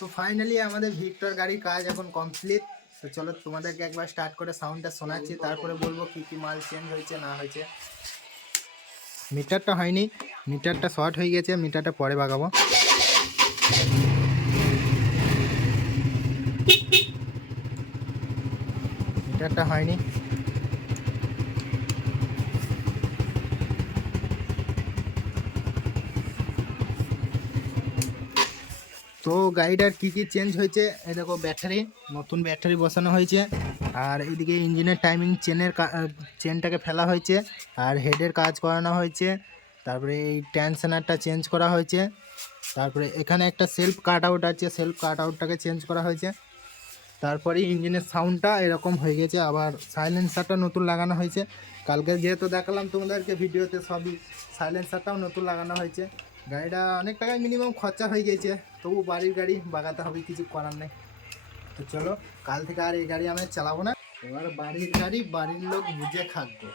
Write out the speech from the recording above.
তো ফাইনালি আমাদের ভিক্টর গাড়ির কাজ এখন কমপ্লিট। তো চলো তোমাদেরকে একবার স্টার্ট করে সাউন্ডটা শোনাচ্ছি, তারপরে বলবো কি কি মাল চেঞ্জ হয়েছে না হয়েছে। মিটারটা হয়নি, মিটারটা শর্ট হয়ে গেছে, মিটারটা পরে বাগাবো। মিটারটা হয়নি। তো গাড়িটার কি কি চেঞ্জ হয়েছে, এই দেখো ব্যাটারি, নতুন ব্যাটারি বসানো হয়েছে। আর এইদিকে ইঞ্জিনের টাইমিং চেনটাকে ফেলা হয়েছে, আর হেডের কাজ করানো হয়েছে। তারপরে এই ট্রান্সফরমারটা চেঞ্জ করা হয়েছে। তারপরে এখানে একটা সেলফ কাট আউট আছে, সেলফ কাট আউটটাকে চেঞ্জ করা হয়েছে। তারপরে ইঞ্জিনের সাউন্ডটা এরকম হয়ে গেছে, আবার সাইলেন্সারটা নতুন লাগানো হয়েছে। কালকে যেহেতু দেখালাম তোমাদেরকে ভিডিওতে, সবই সাইলেন্সারটাও নতুন লাগানো হয়েছে। গাড়িটা অনেক টাকায় মিনিমাম খরচা হয়ে গেছে, তবু বাড়ির গাড়ি বাগাতে হবে, কিছু করার নেই। তো চলো, কাল থেকে আর এই গাড়ি আমি চালাবো না, এবার বাড়ির গাড়ি বাড়ির লোক বুঝে খাকবো।